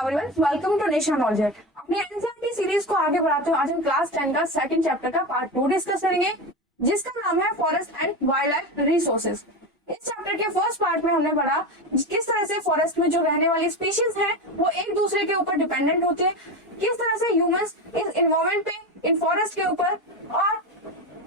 Everyone, welcome to Nation Knowledge. अपनी NCERT series को आगे बढ़ाते हुए आज हम क्लास 10 का सेकंड चैप्टर का पार्ट 2 डिस्कस करेंगे, जिसका नाम है forest and wildlife resources. इस चैप्टर के फर्स्ट पार्ट में हमने पढ़ा किस तरह से फॉरेस्ट में जो रहने वाली स्पीशीज हैं वो एक दूसरे के ऊपर डिपेंडेंट होती है, किस तरह से ह्यूमंस इस एनवायरनमेंट पे, इन फॉरेस्ट के ऊपर और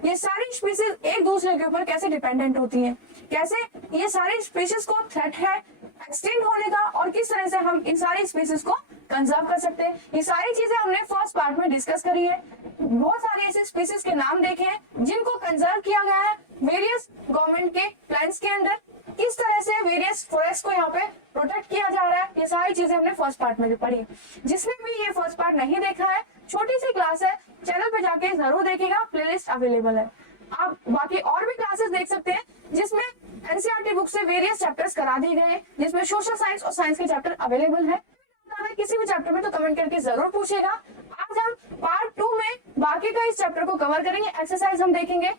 ये सारी स्पीशीज एक दूसरे के ऊपर कैसे डिपेंडेंट होती हैं, कैसे ये सारी स्पीशीज को थ्रेट है एक्सटेंड होने का और किस तरह से हम इन सारी स्पीशीज को कंजर्व कर सकते हैं। ये सारी चीजें हमने फर्स्ट पार्ट में डिस्कस करी है। बहुत सारे ऐसे स्पीशीज के नाम देखे हैं जिनको कंजर्व किया गया है वेरियस गवर्नमेंट के प्लान्स के अंदर, किस तरह से वेरियस फॉरेस्ट को यहाँ पे प्रोटेक्ट किया जा रहा है। ये सारी चीजें हमने फर्स्ट पार्ट में भी पढ़ी। जिसने भी ये फर्स्ट पार्ट नहीं देखा है, छोटी सी क्लास है, चैनल पे जाके जरूर देखिएगा, प्लेलिस्ट अवेलेबल है। आप बाकी और भी क्लासेस देख सकते हैं जिसमें एनसीईआरटी बुक से वेरियस चैप्टर्स करा दिए गए हैं, जिसमें सोशल साइंस और साइंस के चैप्टर अवेलेबल है। किसी भी चैप्टर में तो कमेंट करके जरूर पूछेगा। आज हम पार्ट 2 में बाकी का इस चैप्टर को कवर करेंगे, एक्सरसाइज हम देखेंगे।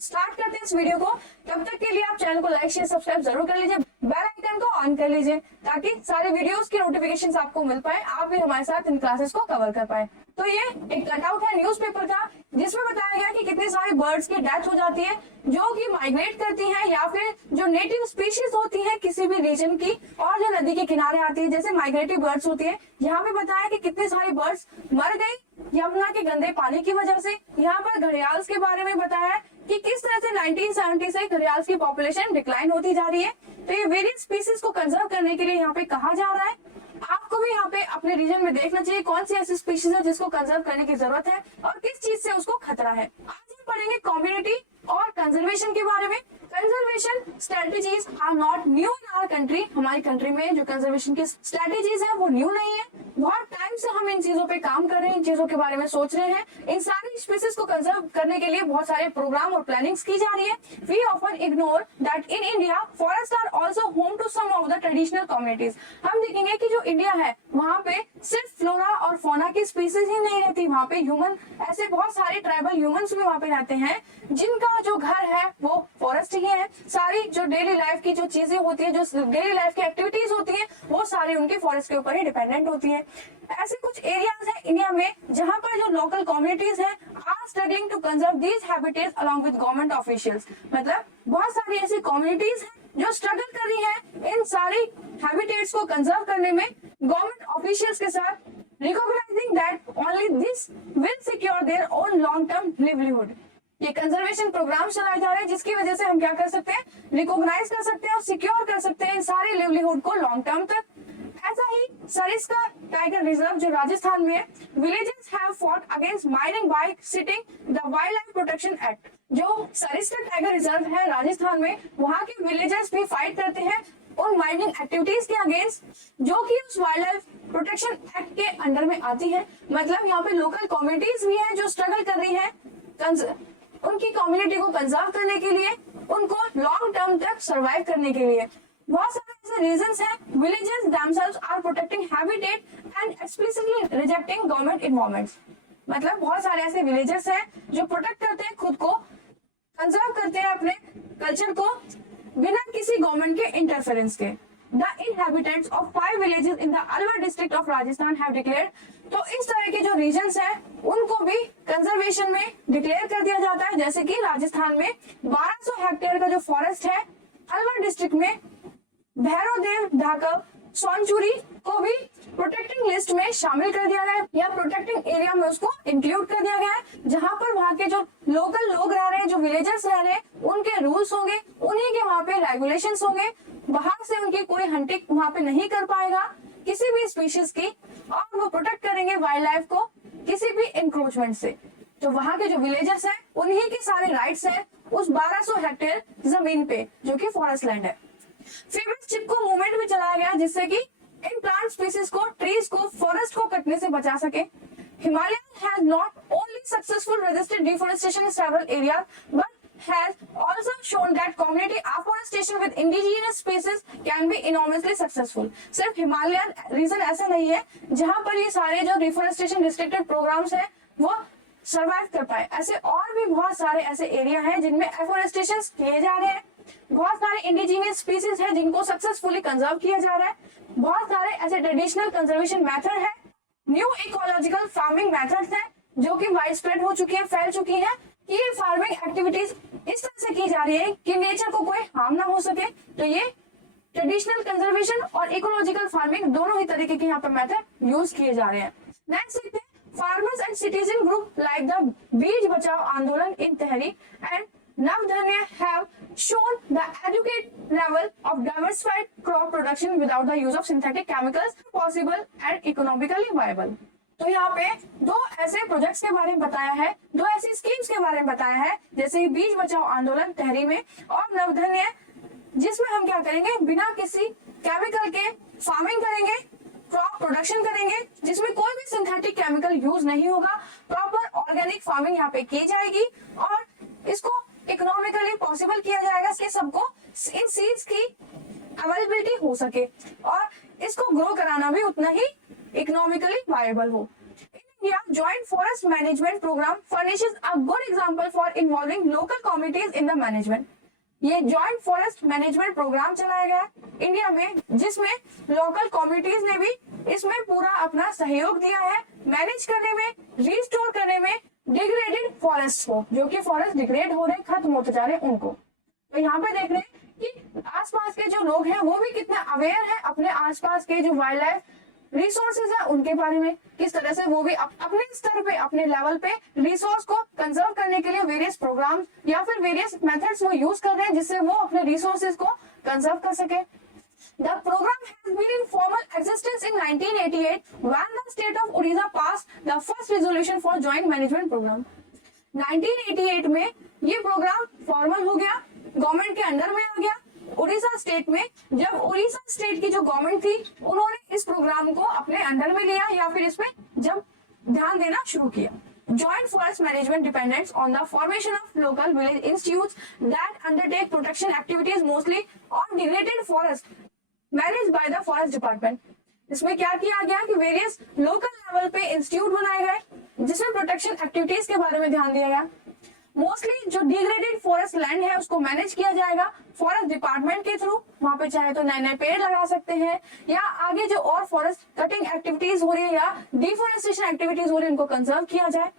स्टार्ट करते हैं इस वीडियो को। तब तक के लिए आप चैनल को लाइक शेयर सब्सक्राइब जरूर कर लीजिए, बेल आइकन को ऑन कर लीजिए ताकि सारे वीडियोस की नोटिफिकेशंस आपको मिल पाए, आप भी हमारे साथ इन क्लासेस को कवर कर पाए। तो ये एक कटआउट है न्यूज़पेपर का, जिसमें बताया गया कि कितने सारे बर्ड्स की डेथ हो जाती है जो कि माइग्रेट करती हैं या फिर जो नेटिव स्पीशीज होती है किसी भी रीजन की और जो नदी के किनारे आती है, जैसे माइग्रेटिव बर्ड्स होती है। यहाँ पे बताया कि कितने सारे बर्ड्स मर गई यमुना के गंदे पानी की वजह से। यहाँ पर घड़ियाल के बारे में बताया है कि किस तरह से 1970 से घड़ियाल की पॉपुलेशन डिक्लाइन होती जा रही है। तो ये वेरियस स्पीशीज को कंजर्व करने के लिए यहाँ पे कहा जा रहा है। आपको भी यहाँ पे अपने रीजन में देखना चाहिए कौन सी ऐसी स्पीशीज है जिसको कंजर्व करने की जरूरत है और किस चीज से उसको खतरा है। आज हम पढ़ेंगे कम्युनिटी और कंजर्वेशन के बारे में। Conservation strategies are not new in our country. हमारी कंट्री में जो कंजर्वेशन की स्ट्रेटेजीज है वो न्यू नहीं है। बहुत टाइम से हम इन चीजों पे काम कर रहे हैं, इन चीजों के बारे में सोच रहे हैं। इन सारी स्पीशीज को कंजर्व करने के लिए बहुत सारे प्रोग्राम और प्लानिंग्स की जा रही है। We often ignore that in India forest are also home to some of the traditional communities. हम देखेंगे कि जो इंडिया है वहाँ पे सिर्फ फ्लोरा और फोना की स्पीशीज ही नहीं रहती, वहाँ पे ह्यूमन, ऐसे बहुत सारे ट्राइबल ह्यूमंस भी वहाँ पे रहते हैं जिनका जो घर है वो फॉरेस्ट ही है। सारी जो डेली लाइफ की जो चीजें होती है, जो डेली लाइफ की एक्टिविटीज होती है, वो सारी उनके फॉरेस्ट के ऊपर ही डिपेंडेंट होती है। ऐसे कुछ एरियाज है इंडिया में जहाँ पर जो लोकल कम्युनिटीज है are struggling to conserve these habitats along with government officials. मतलब बहुत सारी ऐसी कम्युनिटीज है जो स्ट्रगल कर रही है इन सारी हैबिटेट्स को कंजर्व करने में गवर्नमेंट ऑफिशियल्स के साथ, recognising that only this will secure their own long term livelihood. ये कंजर्वेशन प्रोग्राम चलाए जा रहे हैं जिसकी वजह से हम क्या कर सकते हैं, रिकॉग्नाइज कर सकते हैं और सिक्योर कर सकते हैं सारे लिवलीहुड को लॉन्ग टर्म तक। ऐसा ही सरिस्का टाइगर रिजर्व जो राजस्थान में है, villages have fought against mining bye sitting the wild life protection act. जो सरिस्का टाइगर रिजर्व है राजस्थान में, वहाँ के विलेजर्स भी फाइट करते हैं उन माइनिंग एक्टिविटीज के अगेंस्ट जो कि उस वाइल्ड लाइफ प्रोटेक्शन एक्ट के अंडर में आती है। मतलब यहाँ पे लोकल कम्युनिटीज भी है जो स्ट्रगल कर रही है उनकी कम्युनिटी को कंजर्व करने के लिए, उनको लॉन्ग टर्म तक सरवाइव करने के लिए। बहुत सारे ऐसे रीजंस हैं। Villages themselves are protecting habitat and explicitly rejecting government involvement. मतलब बहुत सारे ऐसे विलेजेस हैं जो प्रोटेक्ट करते हैं खुद को, कंजर्व करते हैं अपने कल्चर को बिना किसी गवर्नमेंट के इंटरफेरेंस के। The inhabitants of 5 villages in the Alwar district of Rajasthan have declared। तो इस तरह के जो रीजन्स हैं उनको भी कंजर्वेशन में डिक्लेयर कर दिया जाता है। जैसे कि राजस्थान में 1200 हेक्टेयर का जो फॉरेस्ट है अलवर डिस्ट्रिक्ट में, भैरवदेव ढाकब सोनचूरी को भी प्रोटेक्टिंग लिस्ट में शामिल कर दिया गया है या प्रोटेक्टिंग एरिया में उसको इंक्लूड कर दिया गया है, जहां पर वहाँ के जो लोकल लोग रह रहे हैं, जो विलेजर्स रह रहे हैं, उनके रूल्स होंगे, उन्हीं के वहाँ पे रेगुलेशंस होंगे। बाहर से उनकी कोई हंटिंग वहाँ पे नहीं कर पाएगा किसी भी स्पीशीज की, और वो प्रोटेक्ट करेंगे वाइल्ड लाइफ को किसी भी इंक्रोचमेंट से। तो वहाँ के जो विलेजर्स हैं उन्हीं के सारे राइट्स हैं उस 1200 हेक्टेयर जमीन पे जो कि फॉरेस्ट लैंड है। फेवरेट चिपको मूवमेंट भी चलाया गया जिससे कि इन प्लांट स्पीसीज को, ट्रीज को, फॉरेस्ट को कटने से बचा सके। Himalaya has not only successful resisted deforestation in several areas but has also shown that community afforestation with indigenous species can be enormously successful। सिर्फ हिमालयन रीजन ऐसा नहीं है जहां पर ये सारे जो डिफॉरेस्टेशन रिस्ट्रिक्टेड प्रोग्राम्स हैं वो सरवाइव कर पाए। ऐसे और भी बहुत सारे ऐसे एरिया हैं जिनमें एफोरेस्टेशन किए जा रहे हैं बहुत सारे इंडिजिनियस स्पीसीज है जिनको सक्सेसफुली कंजर्व किया जा रहा है, बहुत सारे ऐसे ट्रेडिशनल कंजर्वेशन मेथड है, न्यू इकोलॉजिकल फार्मिंग मेथड्स है जो कि वाइड स्प्रेड हो चुकी है, फैल चुकी है, कि ये फार्मिंग एक्टिविटीज इस तरह से की जा रही है कि नेचर को कोई हार्म ना हो सके। तो ये ट्रेडिशनल कंजर्वेशन और इकोलॉजिकल फार्मिंग दोनों ही तरीके के यहाँ पे मेथड यूज किए जा रहे हैं। नेक्स्ट देखते हैं, farmers and citizen group like the bees बचाओ आंदोलन इन तहरी and Navdanya have shown the adequate level of diversified crop production without the use of synthetic chemicals possible and economically viable। तो यहाँ पे दो ऐसे प्रोजेक्ट्स के बारे में बताया है, दो ऐसी स्कीम्स के बारे में बताया है, जैसे बीज बचाओ आंदोलन तहरी में और नवधन्य, जिसमें हम क्या करेंगे, बिना किसी केमिकल के फार्मिंग करेंगे, क्रॉप प्रोडक्शन करेंगे, जिसमें कोई भी सिंथेटिक केमिकल यूज नहीं होगा, प्रॉपर ऑर्गेनिक फार्मिंग यहाँ पे की जाएगी और इसको इकोनॉमिकली पॉसिबल किया जाएगा कि सबको इन सीड्स की अवेलेबिलिटी हो सके और इसको ग्रो कराना भी उतना ही इकोनॉमिकली वायबल हो। In India joint forest management programme furnishes a good example for involving local communities in the management. ये जॉइंट फॉरेस्ट मैनेजमेंट प्रोग्राम चलाया गया इंडिया में, जिसमें लोकल कम्युनिटीज ने भी इसमें पूरा अपना सहयोग दिया है मैनेज करने में, रिस्टोर करने में डिग्रेडेड फॉरेस्ट को, जो कि फॉरेस्ट डिग्रेड हो रहे, खत्म होते जा रहे उनको। तो यहाँ पे देख रहे हैं कि आसपास के जो लोग हैं वो भी कितने अवेयर हैं अपने आसपास के जो वाइल्ड लाइफ रिसोर्सेज है उनके बारे में, किस तरह से वो भी अपने स्तर पे, अपने लेवल पे रिसोर्स को कंजर्व करने के लिए वेरियस प्रोग्राम या फिर वेरियस मेथड्स वो यूज कर रहे हैं जिससे वो अपने रिसोर्सेज को कंजर्व कर सके। The program has been in formal existence in 1988 when the state of Odisha passed the first resolution for joint management program। 1988 में ये प्रोग्राम फॉर्मल हो गया, गवर्नमेंट के अंडर में आ गया उड़ीसा स्टेट में। जब उड़ीसा स्टेट की जो गवर्नमेंट थी उन्होंने इस प्रोग्राम को अपने अंडर में लिया या फिर इसमें जब ध्यान देना शुरू किया। Joint forest management depends on the formation of local village institutes that undertake protection activities mostly on degraded forest manage by the forest department. इसमें क्या किया गया कि वेरियस लोकल लेवल पे इंस्टीट्यूट बनाए गए जिसमें प्रोटेक्शन एक्टिविटीज के बारे में ध्यान दिया गया। मोस्टली जो डिग्रेडेड फॉरेस्ट लैंड है उसको मैनेज किया जाएगा फॉरेस्ट डिपार्टमेंट के थ्रू। वहां पे चाहे तो नए नए पेड़ लगा सकते हैं या आगे जो और फॉरेस्ट कटिंग एक्टिविटीज हो रही है या डिफोरेस्टेशन एक्टिविटीज हो रही है उनको कंजर्व किया जाए।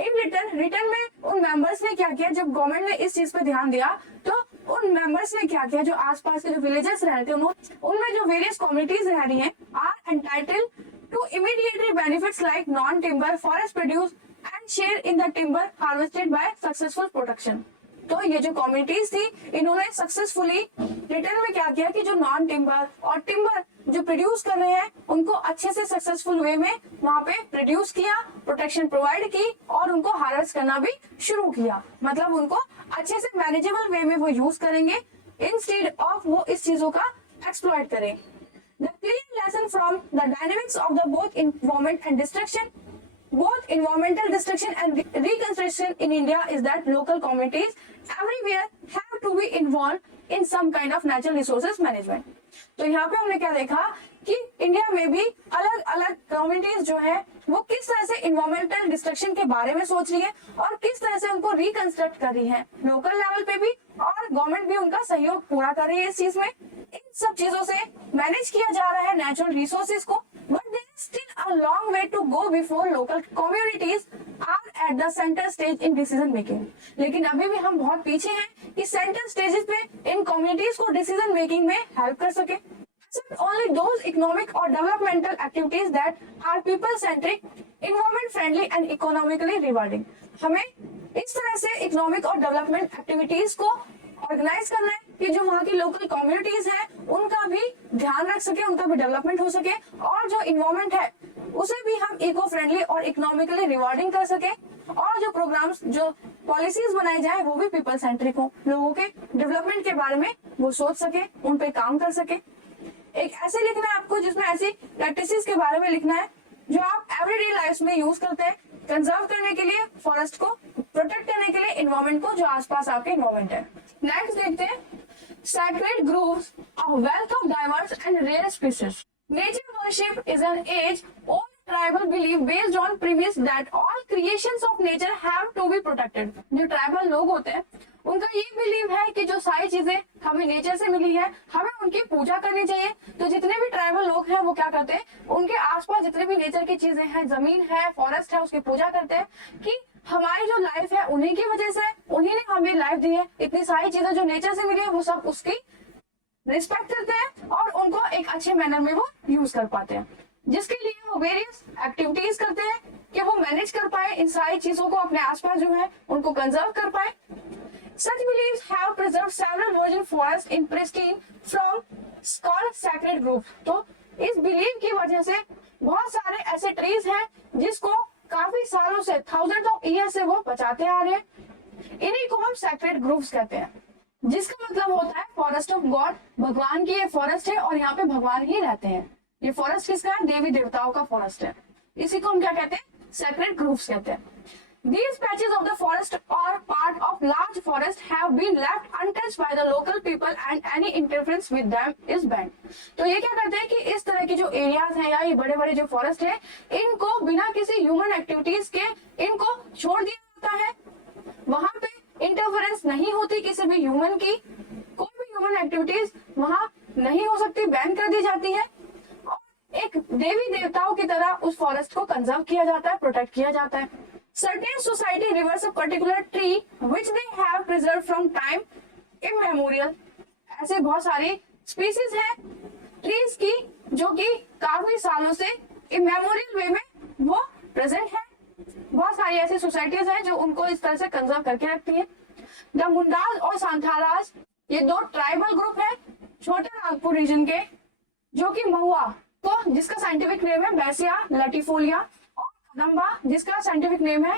इन रिटर्न में उन मेंबर्स ने क्या किया, जब गवर्नमेंट ने इस चीज पे ध्यान दिया तो उन मेंबर्स ने क्या किया, जो आसपास के जो विलेजेस रहते हैं उनमें जो वेरियस कम्युनिटीज रह रही हैं are entitled to immediately benefits like non timber forest produce and share in the timber harvested by successful protection. तो ये जो कम्युनिटीज थी इन्होंने सक्सेसफुली रिटर्न में क्या किया कि जो नॉन टिम्बर और टिम्बर जो प्रोड्यूस कर रहे हैं उनको अच्छे से सक्सेसफुल वे में वहां पे प्रोड्यूस किया, प्रोटेक्शन प्रोवाइड की और उनको हार्वेस्ट करना भी शुरू किया। मतलब उनको अच्छे से मैनेजेबल वे में वो यूज करेंगे इंस्टेड ऑफ वो इस चीजों का एक्सप्लॉइट करें। The clear lesson from the dynamics of the both environment and destruction, both environmental destruction and reconstruction in India is that local communities everywhere have to be involved in some kind of natural resources management। तो यहाँ पे हमने क्या देखा कि India में भी अलग अलग कम्युनिटीज जो है वो किस तरह से इन्वायरमेंटल डिस्ट्रक्शन के बारे में सोच रही है और किस तरह से उनको रिकंस्ट्रक्ट कर रही है लोकल लेवल पे भी, और गवर्नमेंट भी उनका सहयोग पूरा कर रही है इस चीज में। इन सब चीजों से मैनेज किया जा रहा है नेचुरल रिसोर्सेज को, but there is still a long way to go before local communities are at the centre stage in decision making. लेकिन अभी भी हम बहुत पीछे हैं कि सेंटर स्टेजेस पे इन कम्युनिटीज को डिसीजन मेकिंग में हेल्प कर सके। Only those economic or developmental activities that are people-centric, environment-friendly and economically rewarding। हमें इस तरह से इकोनॉमिक और डेवलपमेंट एक्टिविटीज को ऑर्गेनाइज करना है कि जो वहाँ की लोकल कम्युनिटीज हैं उनका भी ध्यान रख सके, उनका भी डेवलपमेंट हो सके और जो इन्वायरमेंट है उसे भी हम इको फ्रेंडली और इकोनॉमिकली रिवॉर्डिंग कर सके, और जो प्रोग्राम्स जो पॉलिसीज बनाई जाए वो भी पीपल सेंट्रिक हो, लोगों के डेवलपमेंट के बारे में वो सोच सके, उन पे काम कर सके। एक ऐसे लिखना है आपको जिसमें ऐसी प्रैक्टिसेस के बारे में लिखना है जो आप एवरीडे लाइफ में यूज करते हैं कंजर्व करने के लिए, फॉरेस्ट को प्रोटेक्ट करने के लिए, इन्वायरमेंट को जो आसपास आपके इन्वायरमेंट है। नेक्स्ट देखते हैं sacred groves of wealth of diverse and rare species. Nature worship is an age old tribal believe based on premise that all creations of nature have to be protected. जो tribal लोग होते हैं उनका ये believe है कि जो सारी चीजें हमें नेचर से मिली है हमें उनकी पूजा करनी चाहिए। तो जितने भी ट्राइबल लोग हैं वो क्या करते हैं, उनके आसपास जितने भी नेचर की चीजें हैं, जमीन है, फॉरेस्ट है, उसकी पूजा करते हैं कि हमारी जो लाइफ है उन्हीं की वजह से, उन्हीं ने हमें लाइफ दी है। इतनी सारी चीजें जो नेचर से मिली है वो सब उसकी रिस्पेक्ट करते हैं और उनको एक अच्छे मैनर में वो यूज कर पाते हैं, जिसके लिए वो वेरियस एक्टिविटीज करते हैं कि वो मैनेज कर पाए इन सारी चीजों को, अपने आसपास जो है उनको कंजर्व कर पाए। Such beliefs have preserved several virgin forests in pristine from called sacred groves। तो इस बिलीव की वजह से बहुत सारे ऐसे ट्रीज हैं जिसको काफी सालों से, थाउजेंड ऑफ ईयर से वो बचाते आ रहे हैं। इन्हीं को हम सैक्रेड ग्रुप्स कहते हैं, जिसका मतलब होता है फॉरेस्ट ऑफ गॉड। भगवान की ये फॉरेस्ट है और यहाँ पे भगवान ही रहते हैं। ये फॉरेस्ट किसका है, देवी देवताओं का फॉरेस्ट है। इसी को हम क्या कहते हैं, सैक्रेड ग्रुप्स कहते हैं। These patches of the forest or part of large forest have been left untouched by the local people and any interference with them is banned। तो ये क्या करते हैं कि इस तरह की जो एरियाज हैं या ये बड़े बड़े जो फॉरेस्ट है, इनको बिना किसी ह्यूमन एक्टिविटीज के इनको छोड़ दिया जाता है। वहां पे इंटरफेरेंस नहीं होती किसी भी ह्यूमन की, कोई भी ह्यूमन एक्टिविटीज वहां नहीं हो सकती, बैन कर दी जाती है। और एक देवी देवताओं की तरह उस फॉरेस्ट को कंजर्व किया जाता है, प्रोटेक्ट किया जाता है। Certain society reverse a particular tree which they have preserved from time immemorial। ऐसे बहुत सारी स्पीसीज हैं ट्रीज की जो कि काफी सालों से इमेमोरियल वे में वो प्रेजेंट है। बहुत सारी ऐसी सोसाइटीज हैं जो उनको इस तरह से कंजर्व करके रखती है। द मुंडाज और सांथालाज ये दो ट्राइबल ग्रुप है छोटे नागपुर रीजन के, जो कि महुआ को, जिसका साइंटिफिक नेम है बैसिया लैटिफोलिया, कैडम्बा जिसका साइंटिफिक नेम है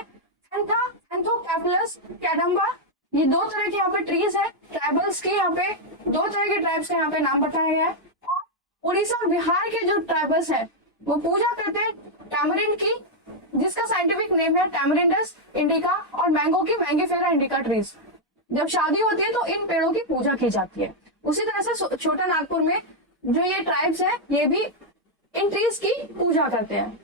एंथोकैफलस कैडम्बा। ये दो तरह के यहाँ पे ट्रीज है। ट्राइबल्स के यहाँ पे दो तरह के ट्राइब्स के यहाँ पे नाम बताया गया है। और उड़ीसा और बिहार के जो ट्राइबल्स है वो पूजा करते हैं टैमरिंड की, जिसका साइंटिफिक नेम है टैमरिंडस इंडिका, और मैंगो की मैंगीफेरा इंडिका ट्रीज। जब शादी होती है तो इन पेड़ों की पूजा की जाती है। उसी तरह से छोटा नागपुर में जो ये ट्राइब्स है ये भी इन ट्रीज की पूजा करते हैं।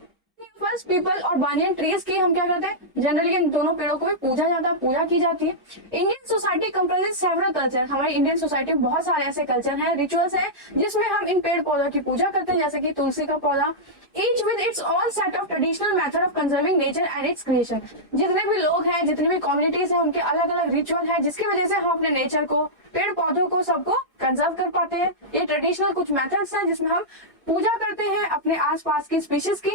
फर्स्ट पीपल और बानियन ट्रीज की हम क्या करते हैं, जनरली इन दोनों पेड़ों को भी पूजा जाता है, पूजा की जाती है। Indian society comprises several culture. हमारी इंडियन सोसाइटी में बहुत सारे ऐसे कल्चर हैं, रिचुअल्स हैं जिसमें हम इन पेड़ पौधों की पूजा करते हैं, जैसे कि तुलसी का पौधा। Each with its on set of traditional method of conserving nature and it's creation. जितने भी लोग हैं, जितनी भी कम्युनिटीज हैं, उनके अलग अलग रिचुअल है जिसकी वजह से हम अपने नेचर को, पेड़ पौधों को, सबको कंजर्व कर पाते हैं। ये ट्रेडिशनल कुछ मेथड्स हैं जिसमें हम पूजा करते हैं अपने आसपास की स्पीशीज की।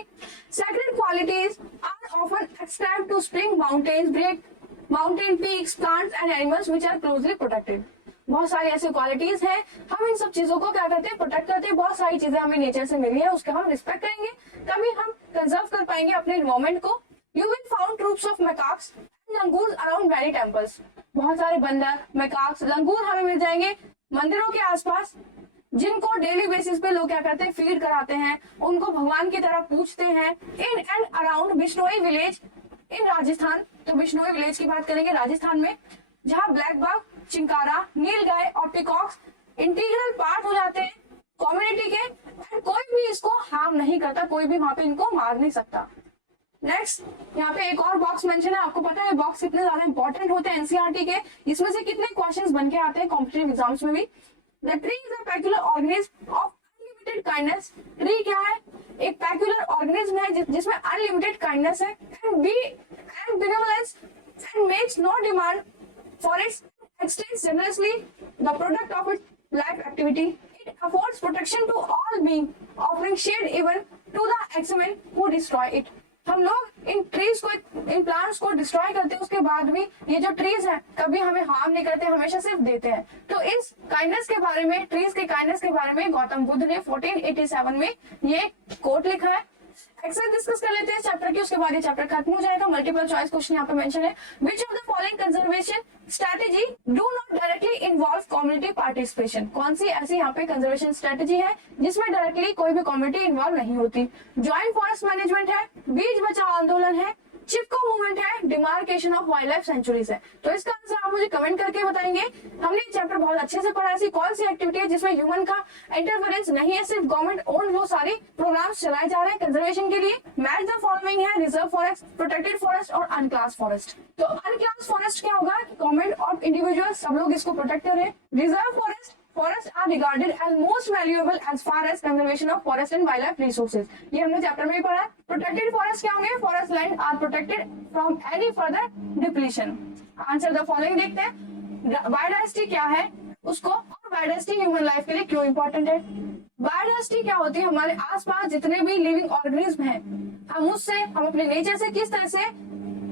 Sacred qualities are often ascribed to spring mountains, great mountain peaks, plants and animals which are closely protected। बहुत सारी ऐसी क्वालिटीज हैं, हम इन सब चीजों को क्या करते हैं, प्रोटेक्ट करते हैं। बहुत सारी चीजें हमें नेचर से मिली है, उसका हम रिस्पेक्ट करेंगे, तभी हम कंजर्व कर पाएंगे अपने एनवायरमेंट को। You will found troops of macaques and langur around many temples. बहुत सारे बंदर, मैकाक्स, लंगूर हमें मिल जाएंगे मंदिरों के आसपास, जिनको डेली बेसिस पे लोग क्या करते हैं, फीड कराते हैं, उनको भगवान की तरह पूछते हैं। In and around Bishnoi village in Rajasthan. तो बिश्नोई विलेज की बात करेंगे राजस्थान में, जहाँ ब्लैक बग, चिंकारा, नीलगाय और पिकॉक्स इंटीग्रल पार्ट हो जाते हैं कम्युनिटी के, और कोई भी इसको हार्म नहीं करता, कोई भी वहां पे इनको मार नहीं सकता। नेक्स्ट यहाँ पे एक और बॉक्स मेंशन है। आपको पता है बॉक्स कितने ज्यादा इंपॉर्टेंट होते हैं एनसीईआरटी के, इसमें से कितने क्वेश्चंस बन के आते हैं कॉम्पिटिटिव एग्जाम्स में भी। The tree is a peculiar organism of unlimited kindness। Tree क्या है, एक पेक्युलर ऑर्गेनिज्म है जिसमें अनलिमिटेड काइंडनेस है, and benevolence and makes no demand for its extends generously the product of its life activity। It affords protection to all beings, offering shade even to the X-men who destroy it। हम लोग इन trees को, in plants को destroy करते हैं, उसके बाद भी ये जो ट्रीज हैं कभी हमें हार्म नहीं करते, हमेशा सिर्फ देते हैं। तो इस काइंडनेस के बारे में, ट्रीज के काइंडनेस के बारे में गौतम बुद्ध ने 1487 में ये कोट लिखा है। एक्सरसाइज डिस्कस कर लेते हैं चैप्टर की, उसके बाद ये चैप्टर खत्म हो जाएगा। मल्टीपल चॉइस क्वेश्चन यहाँ पे मेंशन है। Which of the following conservation strategy do not directly involve community participation. कौन सी ऐसी यहाँ पे कंजर्वेशन स्ट्रेटेजी है जिसमें डायरेक्टली कोई भी कम्युनिटी इन्वॉल्व नहीं होती। ज्वाइंट फॉरेस्ट मैनेजमेंट है, बीज बचाओ आंदोलन है, चिपको मूवमेंट है, demarcation of wild life sanctuaries है। तो इसका आंसर आप मुझे कमेंट करके बताएंगे। हमने ये चैप्टर बहुत अच्छे से पढ़ा। ऐसी कौन सी एक्टिविटी है जिसमें ह्यूमन का इंटरफेरेंस नहीं है, सिर्फ गवर्नमेंट ओन वो सारे प्रोग्राम्स चलाए जा रहे हैं कंजर्वेशन के लिए। मैच द फॉलोइंग है, रिजर्व फॉरेस्ट, प्रोटेक्टेड फॉरेस्ट और अनक्लास फॉरेस्ट। तो अनक्लास फॉरेस्ट क्या होगा, गवर्नमेंट और इंडिविजुअल सब लोग इसको प्रोटेक्ट करें। Reserve forest, forests are regarded as most valuable as far as conservation of forest and wildlife resources. ये हमने चैप्टर में ही पढ़ा है। प्रोटेक्टेड फॉरेस्ट क्या होंगे, forest land are protected from any further depletion. Answer the following देखते हैं। Biodiversity क्या है उसको, और बायोडाइवर्सिटी ह्यूमन लाइफ के लिए क्यों इंपॉर्टेंट है। बायोडाइवर्सिटी क्या होती है, हमारे आसपास जितने भी लिविंग ऑर्गेनिज्म हैं, हम अपने नेचर से किस तरह से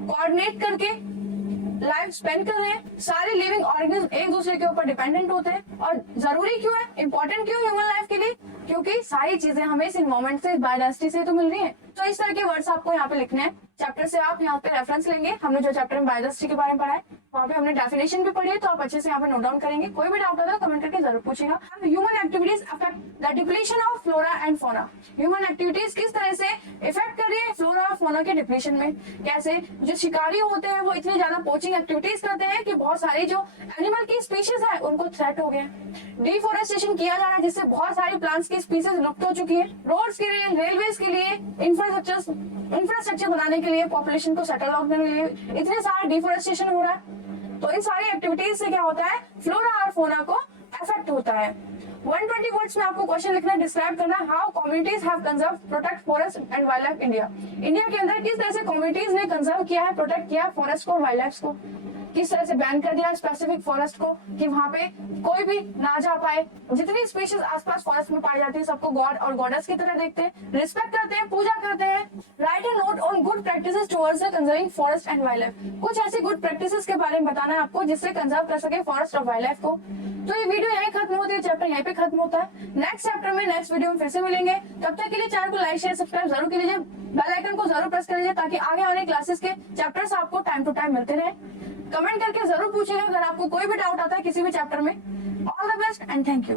कोऑर्डिनेट करके लाइफ स्पेंड कर रहे हैं। सारे लिविंग ऑर्गेनिज्म एक दूसरे के ऊपर डिपेंडेंट होते हैं। और जरूरी क्यों है, इंपॉर्टेंट क्यों ह्यूमन लाइफ के लिए, क्योंकि सारी चीजें हमें इस एनवायरमेंट से, बायोडाइवर्सिटी से तो मिल रही है। तो इस तरह के वर्ड्स आपको यहाँ पे लिखने हैं। चैप्टर से आप यहाँ पे रेफरेंस लेंगे। हमने जो चैप्टर में बायोडाइवर्सिटी के बारे में पढ़ा है वहाँ पे हमने डेफिनेशन भी पढ़ी है, तो आप अच्छे से यहाँ पे नोट डाउन करेंगे। कोई भी डाउट आता है कमेंट करके जरूर पूछेगा। Human activities affect the depletion of flora and fauna. Human activities किस तरह से इफेक्ट कर रही है फ्लोरा और फोना के डिप्लीशन में। कैसे, जो शिकारी होते हैं वो इतनी ज्यादा पोचिंग एक्टिविटीज करते हैं कि बहुत सारी जो एनिमल की स्पीशीज है उनको थ्रेट हो गया। डिफोरेस्टेशन किया जा रहा है जिससे बहुत सारी प्लांट्स की स्पीशीज लुप्त हो चुकी है। रोड्स के लिए, रेलवेज के लिए, इंफ्रास्ट्रक्चर बनाने के लिए, पॉपुलेशन को सेटल आउट करने के लिए इतने सारे डिफोरेस्टेशन हो रहा है। तो इन सारी एक्टिविटीज से क्या होता है, फ्लोरा और फोना को इफेक्ट होता है। 120 वर्ड्स में आपको क्वेश्चन लिखना है, डिस्क्राइब करना how communities have conserve protect forest and wild life India. India के अंदर किस तरह से कम्युनिटीज ने कंजर्व किया है, प्रोटेक्ट किया है फॉरेस्ट को और वाइल्ड लाइफ को। किस तरह से बैन कर दिया स्पेसिफिक फॉरेस्ट को कि वहां पे कोई भी ना जा पाए। जितनी स्पीशीज आसपास फॉरेस्ट में पाई जाती है सबको गॉड और गॉडेस की तरह देखते हैं, रिस्पेक्ट करते हैं, पूजा करते हैं। Right a note on good practices towards conserving forest and wild life. कुछ ऐसी गुड प्रैक्टिसेस के बारे में बताना है आपको जिससे कंजर्व कर सके फॉरेस्ट और वाइल्ड लाइफ को। तो ये वीडियो यहीं खत्म होती है, चैप्टर यहीं पे खत्म होता है। नेक्स्ट चैप्टर में, नेक्स्ट वीडियो में फिर से मिलेंगे। तब तक के लिए चैनल को लाइक, शेयर, सब्सक्राइब जरूर कर लीजिए। बेल आइकन को जरूर प्रेस कर लीजिए ताकि आगे आने क्लासेस के चैप्टर्स आपको टाइम टू टाइम मिलते रहे। कमेंट करके जरूर पूछिएगा अगर आपको कोई भी डाउट आता है किसी भी चैप्टर में। All the best and thank you.